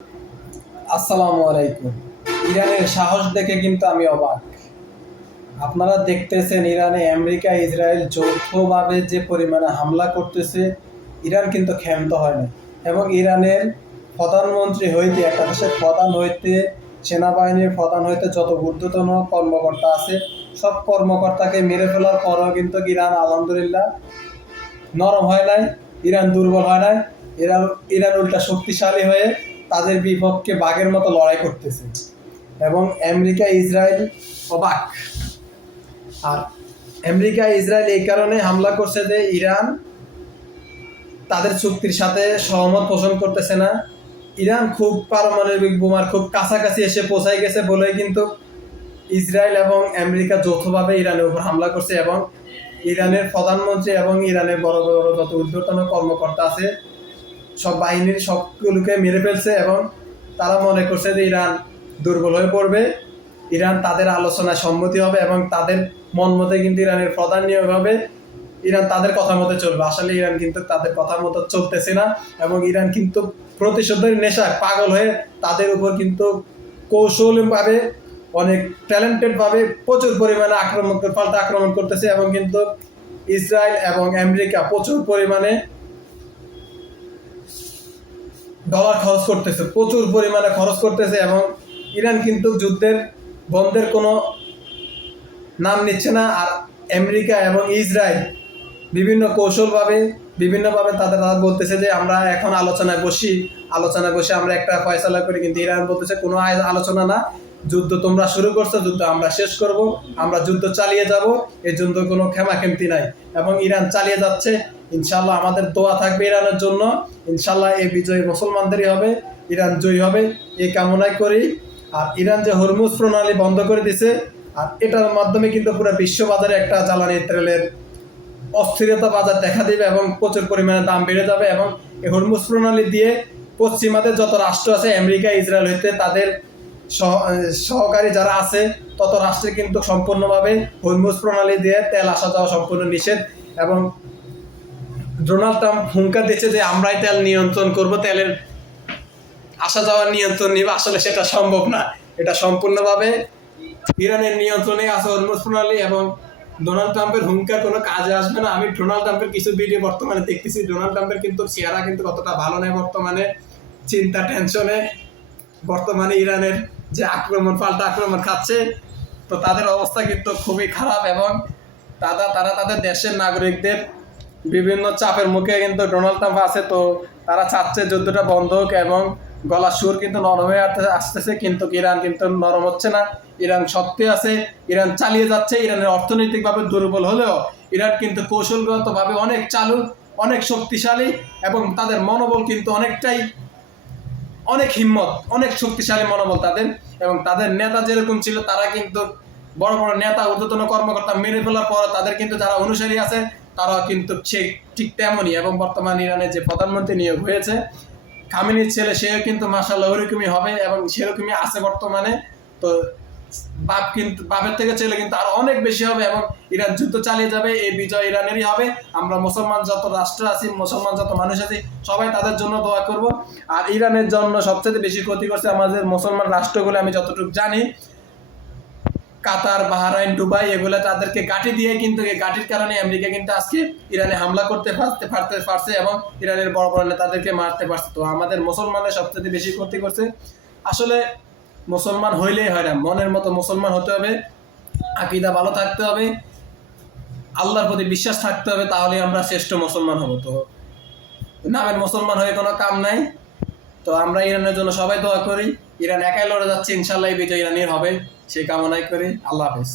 আসসালামু আলাইকুম। ইরানের সাহস দেখে কিন্তু আমি অবাক। আপনারা দেখতেছেন ইরানে আমেরিকা ইসরায়েল যৌথভাবে যে পরিমাণে হামলা করতেছে, ইরান কিন্তু ক্ষান্ত হয় না। এবং ইরানের প্রধানমন্ত্রী হইতে, একটা দেশের প্রধান হইতে, সেনাবাহিনীর প্রধান হইতে যত ঊর্ধ্বতন কর্মকর্তা আছে, সব কর্মকর্তাকে মেরে ফেলার পরেও কিন্তু ইরান আলহামদুলিল্লাহ নরম হয় নাই, ইরান দুর্বল হয় নাই। ইরান ইরান উল্টা শক্তিশালী হয়ে তাদের বিপক্ষে বাঘের মতো লড়াই করতেছে। এবং আমেরিকা ইসরায়েল অবাক। আর আমেরিকা ইসরায়েল এই কারণে হামলা করছে যে ইরান তাদের চুক্তির সাথে সহমত পোষণ করতেছে না। ইরান খুব পারমাণবিক বোমার খুব কাছাকাছি এসে পৌঁছাই গেছে বলেই কিন্তু ইসরায়েল এবং আমেরিকা যৌথভাবে ইরানের উপর হামলা করছে। এবং ইরানের প্রধানমন্ত্রী এবং ইরানের বড় বড় যত ঊর্ধ্বতন কর্মকর্তা আছে সব বাহিনীর সবগুলোকে মেরে ফেলছে। এবং তারা মনে করছে যে ইরান দুর্বল হয়ে পড়বে, ইরান তাদের আলোচনায় সম্মতি হবে এবং তাদের মন মতে কিন্তু ইরানের প্রধান নিয়োগ হবে, ইরান তাদের কথা মতো চলবে। আসলে ইরান কিন্তু তাদের কথা মতো চলতেছে না। এবং ইরান কিন্তু প্রতিশোধের নেশায় পাগল হয়ে তাদের উপর কিন্তু কৌশলভাবে অনেক ট্যালেন্টেডভাবে প্রচুর পরিমাণে পাল্টা আক্রমণ করতেছে। এবং কিন্তু ইসরায়েল এবং আমেরিকা প্রচুর পরিমাণে ডলার খরচ করতেছে, প্রচুর পরিমাণে খরচ করতেছে। এবং ইরান কিন্তু যুদ্ধের বন্ধের কোনো নাম নিচ্ছে না। আর আমেরিকা এবং ইসরায়েল বিভিন্নভাবে তারা বলতেছে যে আমরা এখন আলোচনায় বসে আমরা একটা ফয়সালা করি। কিন্তু ইরান বলতেছে কোনো আলোচনা না, যুদ্ধ তোমরা শুরু করছো, যুদ্ধ আমরা শেষ করব, আমরা যুদ্ধ চালিয়ে যাব, এই যুদ্ধ কোনো খেমাখেমতি নাই। এবং ইরান চালিয়ে যাচ্ছে। ইনশাল্লাহ আমাদের দোয়া থাকবে ইরানের জন্য। ইনশাল্লাহ এই বিজয় মুসলমানদেরই হবে, ইরান জয়ী হবে এই কামনাই করি। আর ইরান যে হরমুজ প্রণালী বন্ধ করে দিছে, আর এটার মাধ্যমে কিন্তু পুরো বিশ্ব বাজারে একটা জ্বালানি তেলের অস্থিরতা বাজার দেখা দিবে এবং প্রচুর পরিমাণে দাম বেড়ে যাবে। এবং এই হরমুজ প্রণালী দিয়ে পশ্চিমাদের যত রাষ্ট্র আছে, আমেরিকা ইসরায়েল হইতে তাদের সহকারী যারা আছে তত রাষ্ট্রে কিন্তু সম্পূর্ণভাবে হরমুজ প্রণালী দিয়ে তেল আসা যাওয়া সম্পূর্ণ নিষেধ। এবং ডোনাল্ড ট্রাম্প হুঙ্কার দিচ্ছে যে আমরাই তেল নিয়ন্ত্রণ করব, তেলের আসা যাওয়ার নিয়ন্ত্রণ নিব। আসলে সেটা সম্ভব না, এটা সম্পূর্ণভাবে ইরানের নিয়ন্ত্রণে আছে হরমুজ প্রণালী। এবং ডোনাল্ড ট্রাম্পের হুঙ্কার কোনো কাজে আসবে না। আমি ডোনাল্ড ট্রাম্পের কিছু ভিডিও বর্তমানে দেখতেছি, ডোনাল্ড ট্রাম্পের কিন্তু চেহারা কিন্তু কতটা ভালো নেই বর্তমানে, চিন্তা টেনশনে বর্তমানে ইরানের যে পাল্টা আক্রমণ খাচ্ছে, তো তাদের অবস্থা কিন্তু খুবই খারাপ। এবং তারা তাদের দেশের নাগরিকদের বিভিন্ন চাপের মুখে কিন্তু ডোনাল্ড ট্রাম্প আছে, তো তারা চাচ্ছে যুদ্ধটা বন্ধ হোক। এবং গলার সুর কিন্তু নরম হয়ে আসতেছে, কিন্তু ইরান কিন্তু নরম হচ্ছে না, ইরান শক্তি আছে, ইরান চালিয়ে যাচ্ছে। ইরানের অর্থনৈতিকভাবে দুর্বল হলেও ইরান কিন্তু কৌশলগতভাবে অনেক চালু, অনেক শক্তিশালী। এবং তাদের মনোবল কিন্তু অনেক হিম্মত, অনেক শক্তিশালী মনোবল তাদের। এবং তাদের নেতা যেরকম ছিল, তারা কিন্তু বড় বড় নেতা ঊর্ধ্বতন কর্মকর্তা মেরে ফেলার পর তাদের কিন্তু যারা অনুসারী আছে তারাও কিন্তু ঠিক তেমনই। এবং বর্তমান ইরানের যে প্রধানমন্ত্রী নিয়োগ হয়েছে খামেনির ছেলে, সেও কিন্তু মাশাআল্লাহ ওরকমই হবে এবং সেরকমই আছে বর্তমানে। তো বাপের থেকে ছেলে কিন্তু আরো অনেক বেশি হবে এবং ইরান যুদ্ধ চালিয়ে যাবে। এই বিজয় ইরানেরই হবে। আমরা মুসলমান যত রাষ্ট্র আছি, মুসলমান যত মানুষ আছি, সবাই তাদের জন্য দোয়া করব। আর ইরানের জন্য সবচেয়ে বেশি ক্ষতি করছে আমাদের মুসলমান রাষ্ট্রগুলো। আমি যতটুকু জানি কাতার, বাহরাইন, দুবাই, এগুলো তাদেরকে গাঁটি দিয়ে, কিন্তু এই গাঁটির কারণে আমেরিকা কিন্তু আজকে ইরানে হামলা করতে পারছে এবং ইরানের বড় বড় নেতাদেরকে মারতে পারছে। তো আমাদের মুসলমানের সবচেয়ে বেশি ক্ষতি করছে। আসলে মুসলমান হইলেই হয় না, মনের মতো মুসলমান হতে হবে, আকীদা ভালো থাকতে হবে, আল্লাহর প্রতি বিশ্বাস থাকতে হবে, তাহলে আমরা শ্রেষ্ঠ মুসলমান হব। তো নামের মুসলমান হয়ে কোনো কাম নাই। তো আমরা ইরানের জন্য সবাই দোয়া করি। ইরান একাই লড়ে যাচ্ছে, ইনশাল্লাহ এই বিজয় ইরানের হবে, সেই কামনাই করি। আল্লাহ হাফেজ।